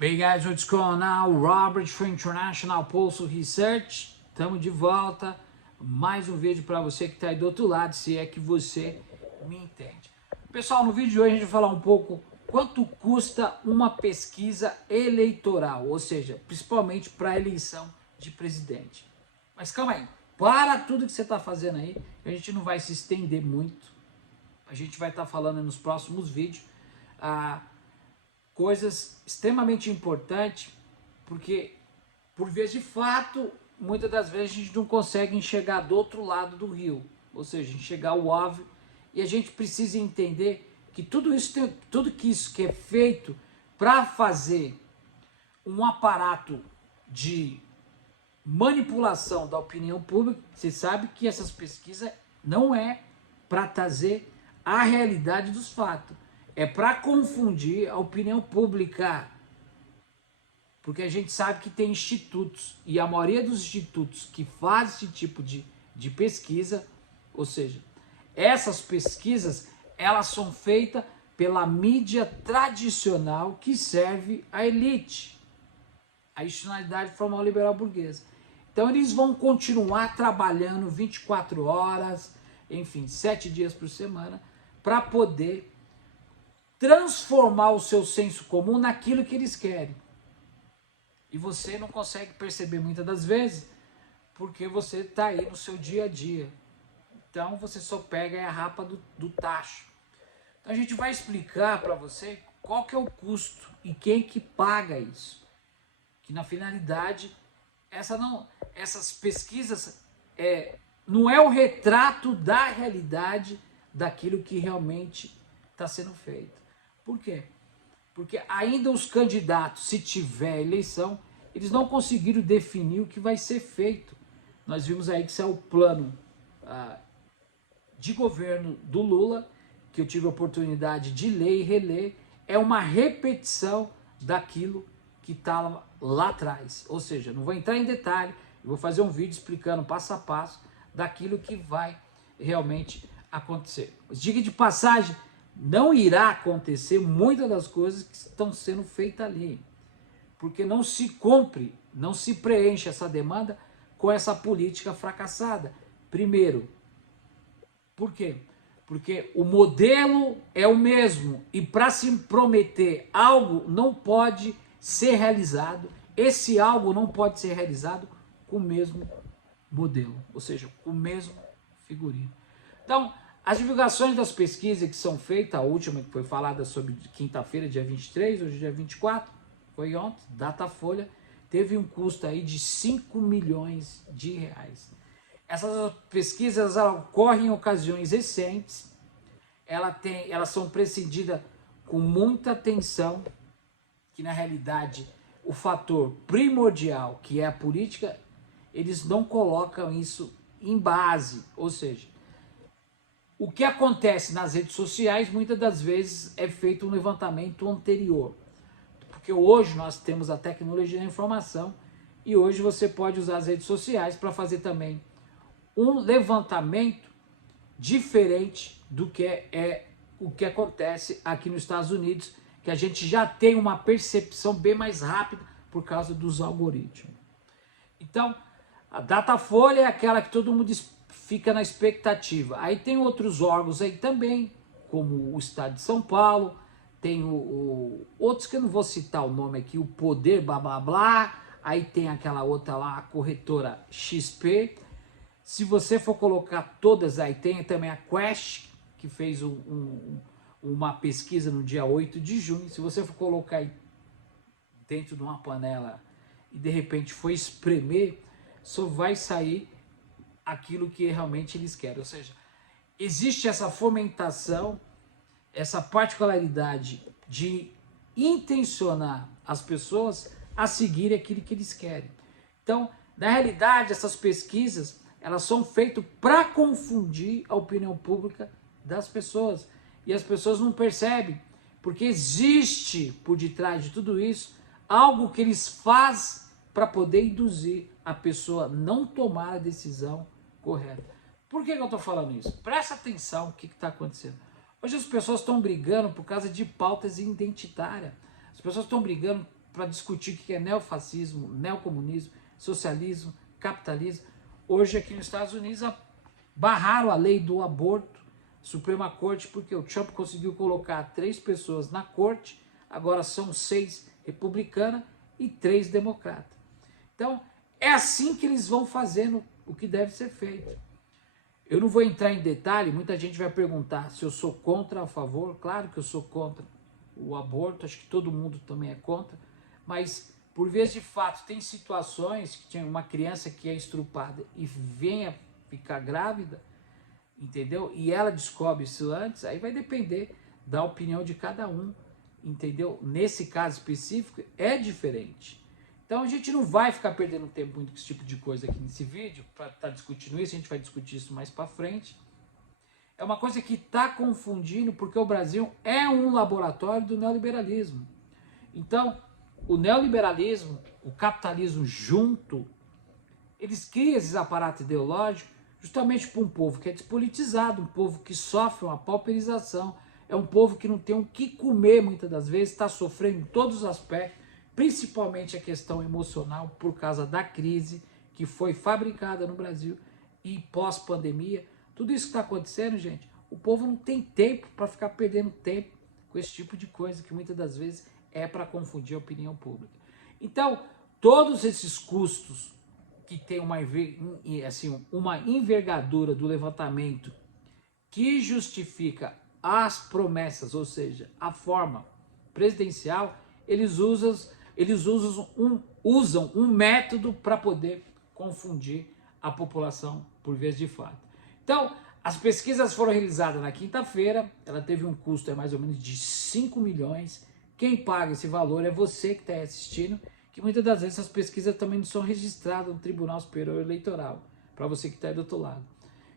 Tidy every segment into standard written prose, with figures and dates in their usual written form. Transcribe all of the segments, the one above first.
Bem, guys, what's going on? Robert for International Pulse Research. Estamos de volta. Mais um vídeo para você que está aí do outro lado, se é que você me entende. Pessoal, no vídeo de hoje a gente vai falar um pouco quanto custa uma pesquisa eleitoral, ou seja, principalmente para a eleição de presidente. Mas calma aí, para tudo que você está fazendo aí, a gente não vai se estender muito. A gente vai estar falando nos próximos vídeos coisas extremamente importantes, porque por vezes de fato, muitas das vezes a gente não consegue enxergar do outro lado do rio, ou seja, enxergar o óbvio, e a gente precisa entender que tudo isso que é feito para fazer um aparato de manipulação da opinião pública, você sabe que essas pesquisas não é para trazer a realidade dos fatos, é para confundir a opinião pública, porque a gente sabe que tem institutos, e a maioria dos institutos que fazem esse tipo de pesquisa, ou seja, essas pesquisas, elas são feitas pela mídia tradicional que serve à elite, a institucionalidade formal liberal burguesa. Então eles vão continuar trabalhando 24 horas, enfim, 7 dias por semana, para poder transformar o seu senso comum naquilo que eles querem. E você não consegue perceber muitas das vezes, porque você está aí no seu dia a dia. Então você só pega a rapa do tacho. Então a gente vai explicar para você qual que é o custo e quem que paga isso. Que na finalidade, essas pesquisas não é o retrato da realidade daquilo que realmente está sendo feito. Por quê? Porque ainda os candidatos, se tiver eleição, eles não conseguiram definir o que vai ser feito. Nós vimos aí que isso é o plano de governo do Lula, que eu tive a oportunidade de ler e reler, é uma repetição daquilo que estava lá atrás. Ou seja, não vou entrar em detalhe, eu vou fazer um vídeo explicando passo a passo daquilo que vai realmente acontecer. Mas diga de passagem, não irá acontecer muitas das coisas que estão sendo feitas ali, porque não se cumpre, não se preenche essa demanda com essa política fracassada. Primeiro, por quê? Porque o modelo é o mesmo e para se prometer algo não pode ser realizado, esse algo não pode ser realizado com o mesmo modelo, ou seja, com o mesmo figurino. Então, as divulgações das pesquisas que são feitas, a última que foi falada sobre quinta-feira, dia 23, hoje dia 24, foi ontem, Datafolha, teve um custo aí de 5 milhões de reais. Essas pesquisas ocorrem em ocasiões recentes, elas são precedidas com muita atenção, que na realidade o fator primordial, que é a política, eles não colocam isso em base, ou seja, o que acontece nas redes sociais, muitas das vezes é feito um levantamento anterior. Porque hoje nós temos a tecnologia da informação e hoje você pode usar as redes sociais para fazer também um levantamento diferente do que é o que acontece aqui nos Estados Unidos, que a gente já tem uma percepção bem mais rápida por causa dos algoritmos. Então, a Datafolha é aquela que todo mundo fica na expectativa. Aí tem outros órgãos aí também, como o Estado de São Paulo, tem outros que eu não vou citar o nome aqui, o Poder, blá blá blá, aí tem aquela outra lá, a corretora XP. Se você for colocar todas aí, tem também a Quest, que fez uma pesquisa no dia 8 de junho, se você for colocar aí dentro de uma panela e de repente for espremer, só vai sair aquilo que realmente eles querem, ou seja, existe essa fomentação, essa particularidade de intencionar as pessoas a seguir aquilo que eles querem. Então, na realidade, essas pesquisas, elas são feitas para confundir a opinião pública das pessoas, e as pessoas não percebem, porque existe por detrás de tudo isso algo que eles fazem para poder induzir a pessoa a não tomar a decisão correta. Por que eu estou falando isso? Presta atenção o que está acontecendo. Hoje as pessoas estão brigando por causa de pautas identitárias. As pessoas estão brigando para discutir o que é neofascismo, neocomunismo, socialismo, capitalismo. Hoje aqui nos Estados Unidos barraram a lei do aborto, Suprema Corte, porque o Trump conseguiu colocar 3 pessoas na corte, agora são 6 republicanas e 3 democratas. Então, é assim que eles vão fazendo o que deve ser feito. Eu não vou entrar em detalhe, muita gente vai perguntar se eu sou contra ou a favor. Claro que eu sou contra o aborto, acho que todo mundo também é contra, mas por vezes de fato tem situações que tem uma criança que é estrupada e venha ficar grávida, entendeu? E ela descobre isso antes, aí vai depender da opinião de cada um, entendeu? Nesse caso específico é diferente. Então a gente não vai ficar perdendo tempo muito com esse tipo de coisa aqui nesse vídeo, para estar discutindo isso, a gente vai discutir isso mais para frente. É uma coisa que está confundindo, porque o Brasil é um laboratório do neoliberalismo. Então, o neoliberalismo, o capitalismo junto, eles criam esses aparatos ideológicos justamente para um povo que é despolitizado, um povo que sofre uma pauperização, é um povo que não tem o que comer muitas das vezes, está sofrendo em todos os aspectos, principalmente a questão emocional por causa da crise que foi fabricada no Brasil e pós-pandemia. Tudo isso que está acontecendo, gente, o povo não tem tempo para ficar perdendo tempo com esse tipo de coisa que muitas das vezes é para confundir a opinião pública. Então, todos esses custos que tem uma envergadura do levantamento que justifica as promessas, ou seja, a forma presidencial, eles usam um método para poder confundir a população por vez de fato. Então, as pesquisas foram realizadas na quinta-feira, ela teve um custo mais ou menos de 5 milhões. Quem paga esse valor é você que está assistindo, que muitas das vezes essas pesquisas também não são registradas no Tribunal Superior Eleitoral, para você que está aí do outro lado.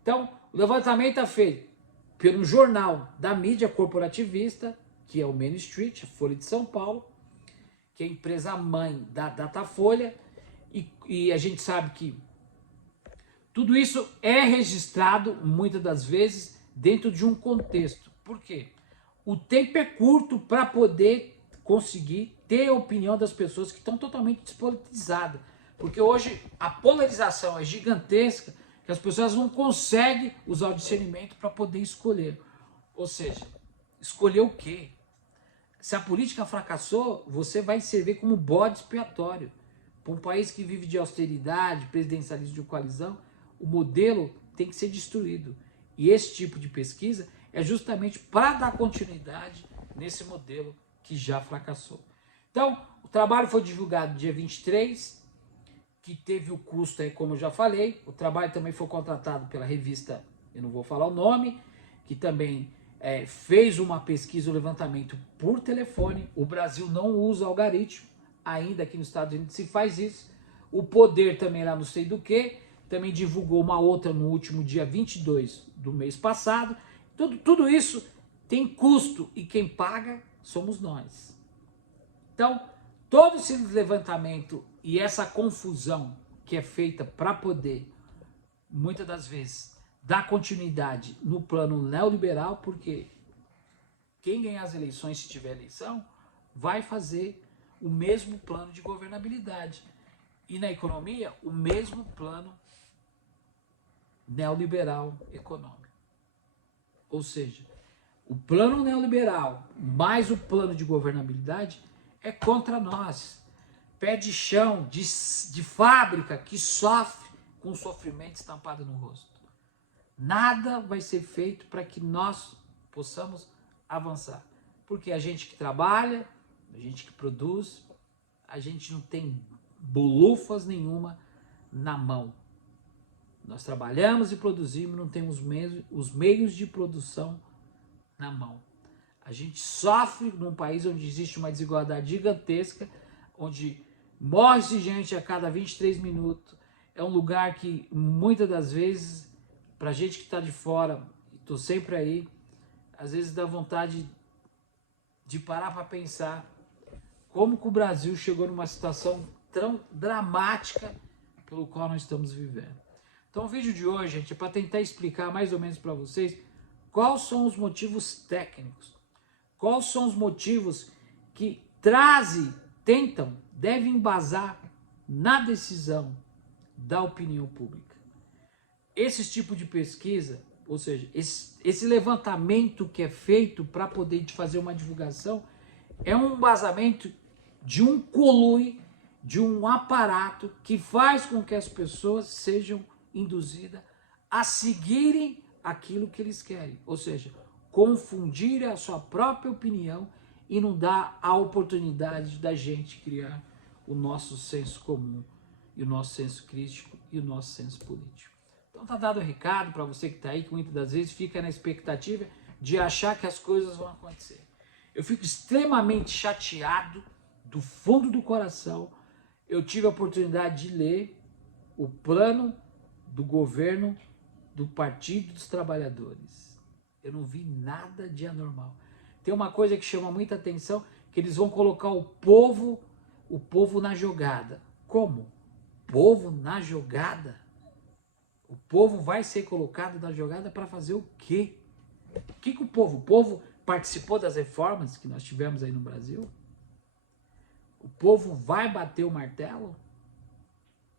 Então, o levantamento é feito pelo jornal da mídia corporativista, que é o Main Street, a Folha de São Paulo, que é a empresa mãe da Datafolha, e a gente sabe que tudo isso é registrado, muitas das vezes, dentro de um contexto. Por quê? O tempo é curto para poder conseguir ter a opinião das pessoas que estão totalmente despolitizadas. Porque hoje a polarização é gigantesca, que as pessoas não conseguem usar o discernimento para poder escolher. Ou seja, escolher o quê? Se a política fracassou, você vai servir como bode expiatório. Para um país que vive de austeridade, presidencialismo de coalizão, o modelo tem que ser destruído. E esse tipo de pesquisa é justamente para dar continuidade nesse modelo que já fracassou. Então, o trabalho foi divulgado dia 23, que teve o custo aí, como eu já falei. O trabalho também foi contratado pela revista, eu não vou falar o nome, que também fez uma pesquisa, um levantamento por telefone. O Brasil não usa algoritmo, ainda aqui nos Estados Unidos se faz isso. O Poder também lá não sei do que, também divulgou uma outra no último dia 22 do mês passado. Tudo isso tem custo e quem paga somos nós. Então, todo esse levantamento e essa confusão que é feita para poder, muitas das vezes, dar continuidade no plano neoliberal, porque quem ganhar as eleições, se tiver eleição, vai fazer o mesmo plano de governabilidade. E na economia, o mesmo plano neoliberal econômico. Ou seja, o plano neoliberal mais o plano de governabilidade é contra nós. Pé de chão, de fábrica que sofre com sofrimento estampado no rosto. Nada vai ser feito para que nós possamos avançar. Porque a gente que trabalha, a gente que produz, a gente não tem bolufas nenhuma na mão. Nós trabalhamos e produzimos, não temos os meios de produção na mão. A gente sofre num país onde existe uma desigualdade gigantesca, onde morre-se gente a cada 23 minutos. É um lugar que, muitas das vezes, para gente que está de fora, estou sempre aí, às vezes dá vontade de parar para pensar como que o Brasil chegou numa situação tão dramática pelo qual nós estamos vivendo. Então o vídeo de hoje, gente, é para tentar explicar mais ou menos para vocês quais são os motivos técnicos, quais são os motivos que trazem devem embasar na decisão da opinião pública. Esse tipo de pesquisa, ou seja, esse levantamento que é feito para poder fazer uma divulgação, é um embasamento de um conluio, de um aparato que faz com que as pessoas sejam induzidas a seguirem aquilo que eles querem, ou seja, confundir a sua própria opinião e não dar a oportunidade da gente criar o nosso senso comum, e o nosso senso crítico e o nosso senso político. Então tá dado o recado para você que está aí, que muitas das vezes fica na expectativa de achar que as coisas vão acontecer. Eu fico extremamente chateado, do fundo do coração. Eu tive a oportunidade de ler o plano do governo do Partido dos Trabalhadores. Eu não vi nada de anormal. Tem uma coisa que chama muita atenção, que eles vão colocar o povo na jogada. Como? Povo na jogada? O povo vai ser colocado na jogada para fazer o quê? O que o povo? O povo participou das reformas que nós tivemos aí no Brasil? O povo vai bater o martelo?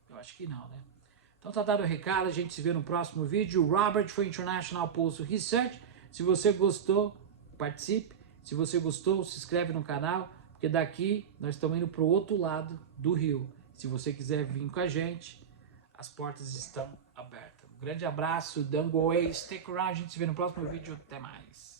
Eu acho que não, né? Então tá dado o recado, a gente se vê no próximo vídeo. Robert for International Pulse Research. Se você gostou, participe. Se você gostou, se inscreve no canal, porque daqui nós estamos indo para o outro lado do rio. Se você quiser vir com a gente, as portas estão abertas. Um grande abraço, don't go away, stick around, a gente se vê no próximo vídeo, até mais.